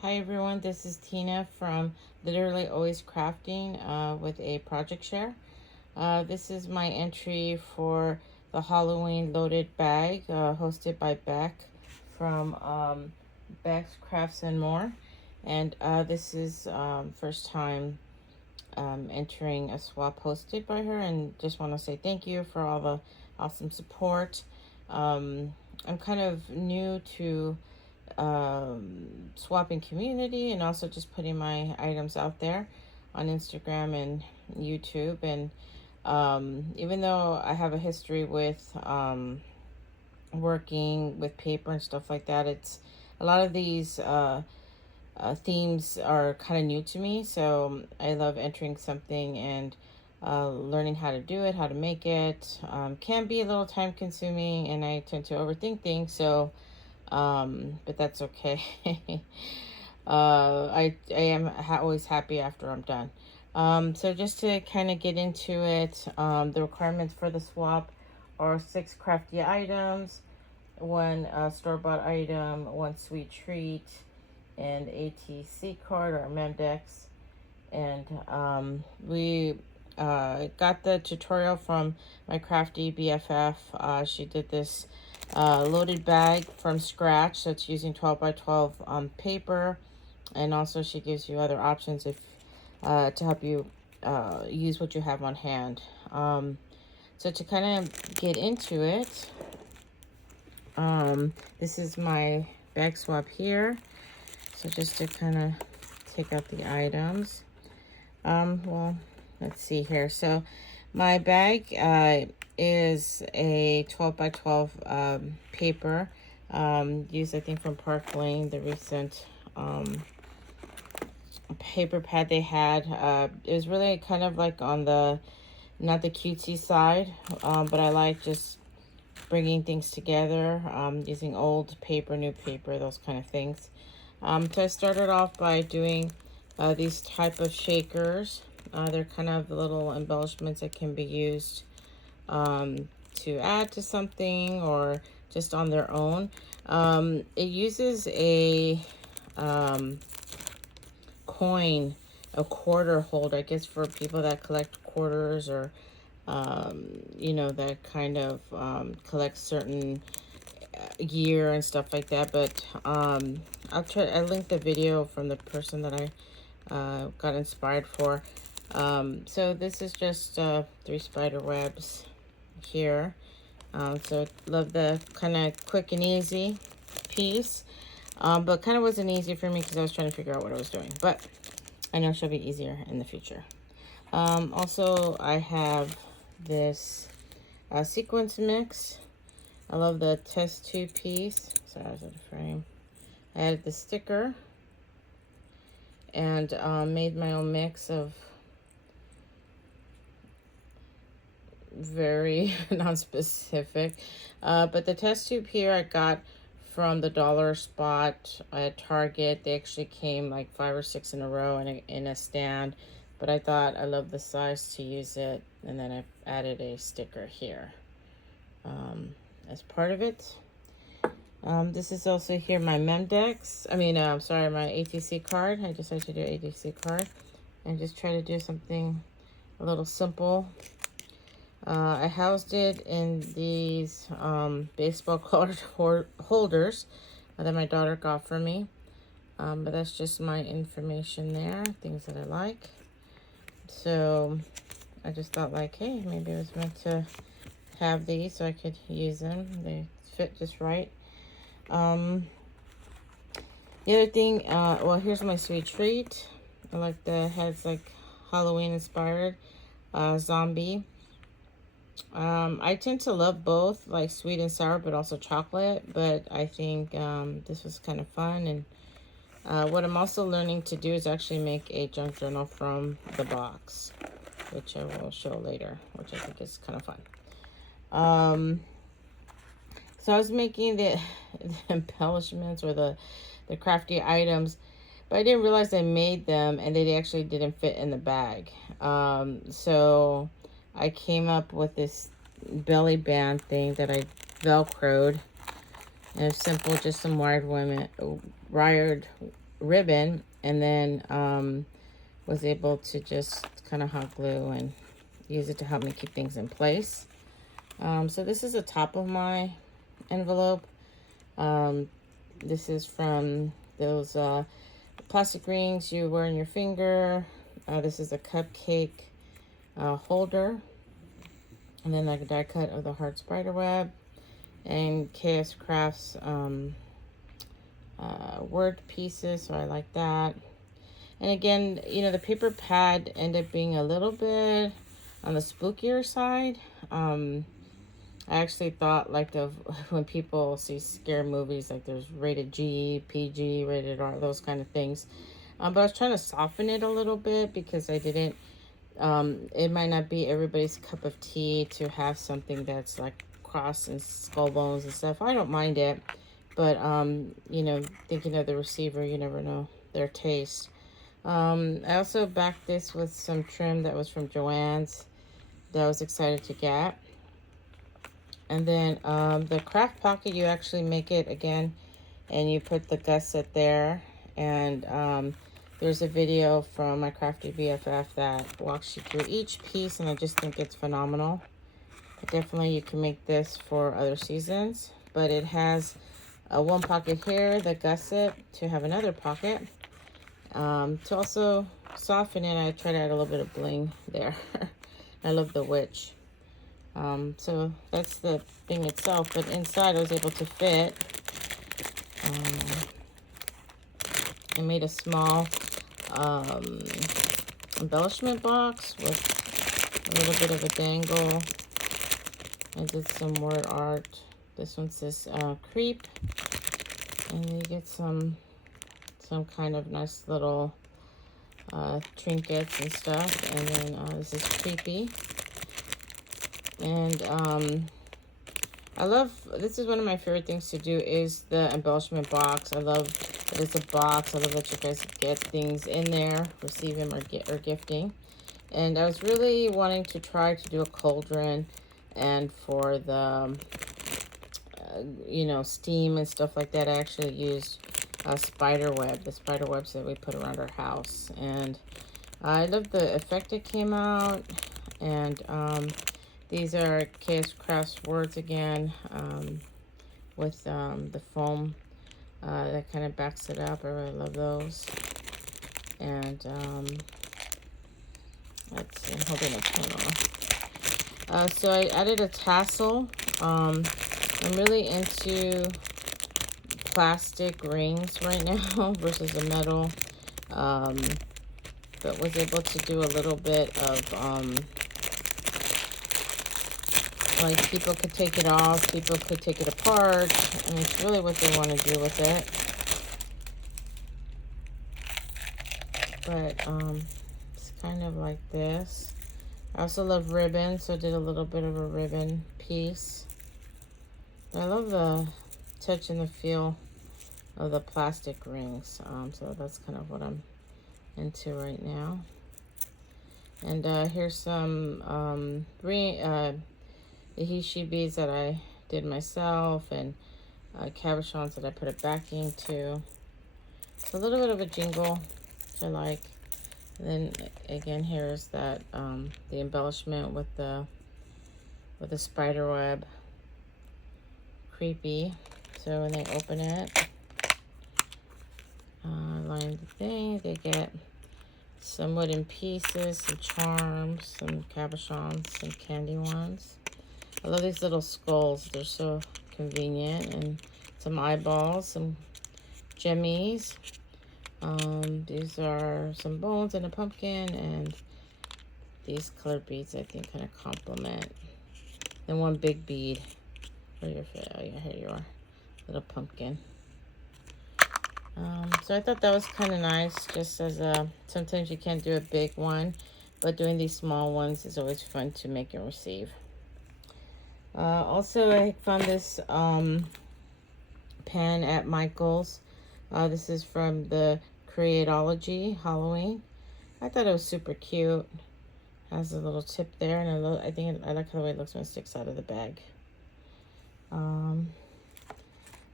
Hi everyone, this is Tina from Literally Always Crafting with a project share. This is my entry for the Halloween loaded bag hosted by Beck from Beck's Crafts and More. And this is first time entering a swap hosted by her, and just want to say thank you for all the awesome support. I'm kind of new to swapping community and also just putting my items out there on Instagram and YouTube. And even though I have a history with working with paper and stuff like that, it's a lot of these themes are kind of new to me. So I love entering something and learning how to do it, how to make it. Can be a little time consuming, and I tend to overthink things. So but that's okay. I am always happy after I'm done. So just to kind of get into it, the requirements for the swap are 6 crafty items, 1 store-bought item, 1 sweet treat, and ATC card or Memdex. And we got the tutorial from my crafty BFF. She did this loaded bag from scratch, so it's using 12 by 12 paper, and also she gives you other options if to help you use what you have on hand. So to kind of get into it, this is my bag swap here. So just to kind of take out the items. Well, let's see here. So my bag is a 12 by 12 paper, used I think from Park Lane, the recent paper pad they had. It was really kind of like on the, not the cutesy side, but I like just bringing things together, using old paper, new paper, those kind of things. So I started off by doing these type of shakers. They're kind of little embellishments that can be used to add to something or just on their own. It uses a coin, a quarter holder, I guess, for people that collect quarters or you know, that kind of collect certain year and stuff like that. But I linked the video from the person that I got inspired for. So this is just 3 spider webs here. So love the kind of quick and easy piece, but kind of wasn't easy for me because I was trying to figure out what I was doing, but I know she'll be easier in the future. Also I have this sequence mix. I love the test tube piece. Sorry, I was out of frame. I added the sticker and made my own mix of very non-specific. But the test tube here I got from the dollar spot at Target. They actually came like 5 or 6 in a row in a stand. But I thought I love the size to use it. And then I added a sticker here as part of it. This is also here my Memdex. Sorry, my ATC card. I decided to do ATC card. And just try to do something a little simple. I housed it in these baseball card holders that my daughter got for me. But that's just my information there, things that I like. So I just thought like, hey, maybe it was meant to have these so I could use them. They fit just right. The other thing, well, here's my sweet treat. I like the heads, like Halloween inspired zombie. I tend to love both, like sweet and sour, but also chocolate. But I think this was kind of fun. And what I'm also learning to do is actually make a junk journal from the box, which I will show later, which I think is kind of fun. So I was making the embellishments or the crafty items, but I didn't realize I made them and they actually didn't fit in the bag. So I came up with this belly band thing that I velcroed. And it's simple, just some wired ribbon, and then was able to just kind of hot glue and use it to help me keep things in place. So this is the top of my envelope. This is from those plastic rings you wear on your finger. This is a cupcake holder. And then like a die cut of the heart spider web. And KS Crafts word pieces, so I like that. And again, you know, the paper pad ended up being a little bit on the spookier side. I actually thought like of when people see scary movies, like there's rated G, PG, rated R, those kind of things. But I was trying to soften it a little bit because I didn't, it might not be everybody's cup of tea to have something that's like cross and skull bones and stuff. I don't mind it, but, you know, thinking of the receiver, you never know their taste. I also backed this with some trim that was from Joann's that I was excited to get. And then the craft pocket, you actually make it again, and you put the gusset there. And there's a video from my crafty BFF that walks you through each piece, and I just think it's phenomenal. Definitely you can make this for other seasons, but it has one pocket here, the gusset, to have another pocket. To also soften it, I try to add a little bit of bling there. I love the witch. So that's the thing itself, but inside I was able to fit. I made a small embellishment box with a little bit of a dangle. I did some word art. This one says creep, and you get some kind of nice little trinkets and stuff. And then this is creepy. And I love, this is one of my favorite things to do, is the embellishment box. I love that it's a box. I love that you guys get things in there, receive them or gifting. And I was really wanting to try to do a cauldron, and for the you know, steam and stuff like that, I actually used spider web, the spider webs that we put around our house. And I love the effect it came out. And these are KS Crafts words again, with the foam that kind of backs it up. I really love those. And let's see, I'm holding a pen. So I added a tassel. I'm really into plastic rings right now versus a metal, but was able to do a little bit of like, people could take it off, people could take it apart, and it's really what they want to do with it. But it's kind of like this. I also love ribbon, so I did a little bit of a ribbon piece. I love the touch and the feel of the plastic rings, so that's kind of what I'm into right now. And here's some the Hishi beads that I did myself, and cabochons that I put a backing to. It's a little bit of a jingle, which I like. And then again, here's that the embellishment with the spider web. Creepy. So when they open it, line the thing, they get some wooden pieces, some charms, some cabochons, some candy ones. I love these little skulls. They're so convenient. And some eyeballs, some jimmies. These are some bones and a pumpkin, and these colored beads I think kind of complement. Then one big bead. Oh yeah, here you are. Little pumpkin. So I thought that was kind of nice, just as sometimes you can't do a big one, but doing these small ones is always fun to make and receive. Also, I found this pen at Michael's. This is from the Creatology Halloween. I thought it was super cute. Has a little tip there, and I think I like how it looks when it sticks out of the bag.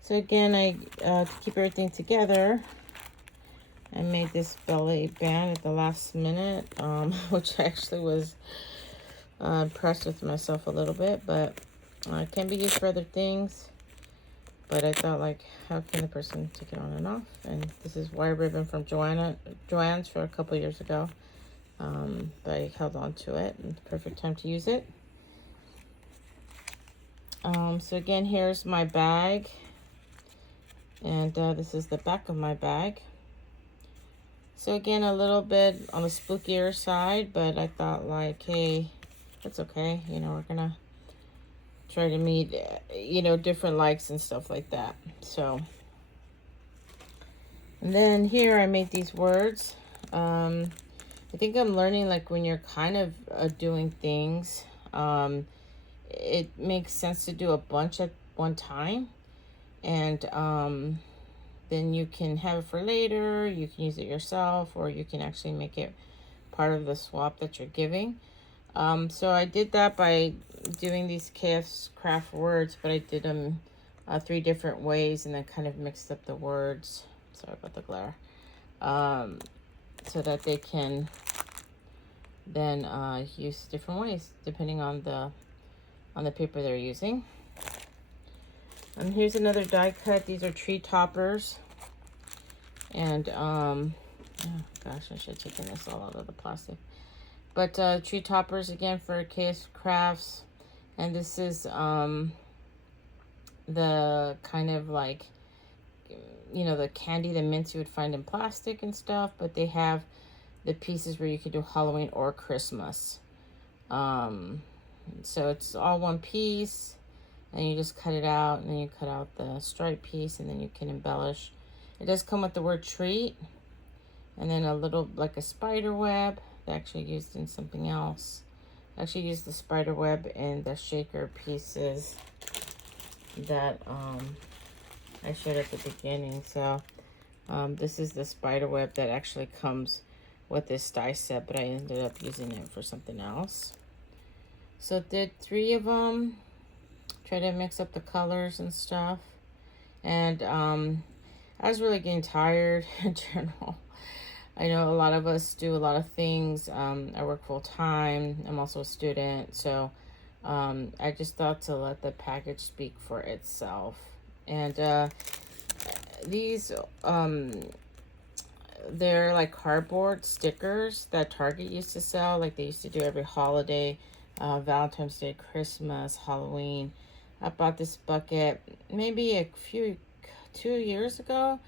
So again, to keep everything together, I made this belly band at the last minute, which I actually was impressed with myself a little bit, but it can be used for other things. But I thought, like, how can the person take it on and off? And this is wire ribbon from Joann's for a couple years ago. But I held on to it, and perfect time to use it. So again, here's my bag. And this is the back of my bag. So again, a little bit on the spookier side, but I thought, like, hey, that's okay. You know, we're gonna try to meet, you know, different likes and stuff like that. So, and then here I made these words. I think I'm learning, like, when you're kind of doing things, it makes sense to do a bunch at one time. And then you can have it for later, you can use it yourself, or you can actually make it part of the swap that you're giving. So I did that by doing these KF's craft words, but I did them 3 different ways and then kind of mixed up the words. Sorry about the glare. So that they can then use different ways depending on the paper they're using. And here's another die cut. These are tree toppers. And, oh gosh, I should have taken this all out of the plastic. But tree toppers, again, for KS Crafts. And this is the kind of, like, you know, the candy, the mints you would find in plastic and stuff. But they have the pieces where you could do Halloween or Christmas. So it's all one piece. And you just cut it out, and then you cut out the stripe piece, and then you can embellish. It does come with the word treat, and then a little, like a spider web. They actually used in something else. I actually used the spider web in the shaker pieces that I showed at the beginning. So this is the spider web that actually comes with this die set, but I ended up using it for something else. So did 3 of them. Try to mix up the colors and stuff. And I was really getting tired in general. I know a lot of us do a lot of things. I work full time. I'm also a student. So I just thought to let the package speak for itself. And these, they're like cardboard stickers that Target used to sell. Like they used to do every holiday, Valentine's Day, Christmas, Halloween. I bought this bucket maybe 2 years ago,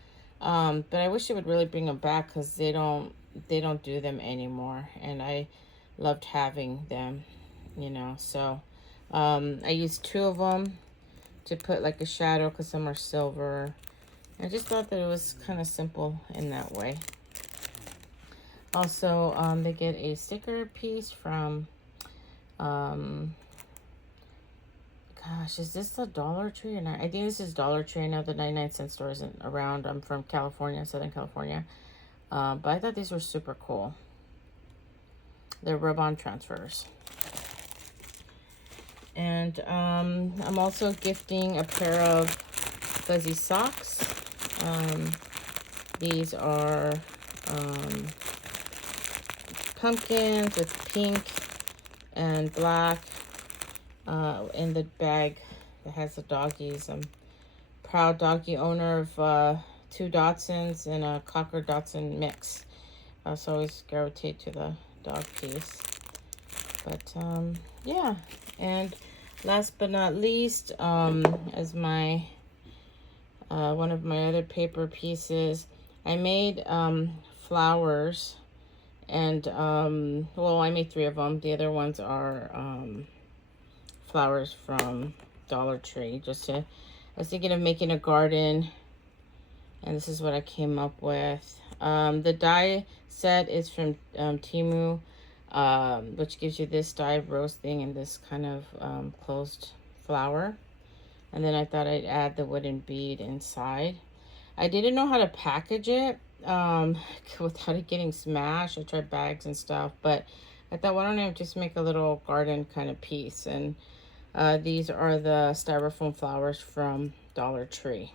but I wish they would really bring them back because they don't do them anymore, and I loved having them, you know. So I used 2 of them to put like a shadow because some are silver. I just thought that it was kind of simple in that way. Also, they get a sticker piece from gosh, is this the Dollar Tree or not? I think this is Dollar Tree. I know the 99-cent store isn't around. I'm from California, Southern California. But I thought these were super cool. They're rub-on transfers. And I'm also gifting a pair of fuzzy socks. These are pumpkins with pink and black. In the bag that has the doggies. I'm proud doggy owner of 2 Dachshunds and a Cocker Dachshund mix. So I always gravitate to the dog piece. But yeah, and last but not least, as my one of my other paper pieces, I made flowers, and well, I made 3 of them. The other ones are flowers from Dollar Tree. I was thinking of making a garden, and this is what I came up with. The die set is from Temu, which gives you this die rose thing and this kind of closed flower. And then I thought I'd add the wooden bead inside. I didn't know how to package it without it getting smashed. I tried bags and stuff, but I thought, why don't I just make a little garden kind of piece? And these are the styrofoam flowers from Dollar Tree.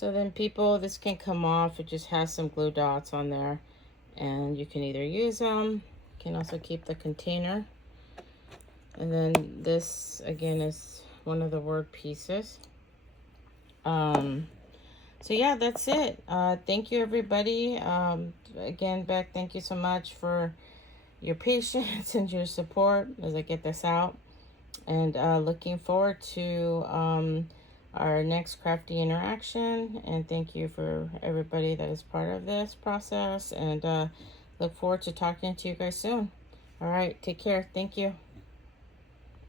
So then people, this can come off. It just has some glue dots on there, and you can either use them. You can also keep the container. And then this again is one of the word pieces. So yeah, that's it. Thank you, everybody. Again, Beck, thank you so much for your patience and your support as I get this out. And looking forward to our next crafty interaction. And thank you for everybody that is part of this process. And look forward to talking to you guys soon. All right, take care. Thank you.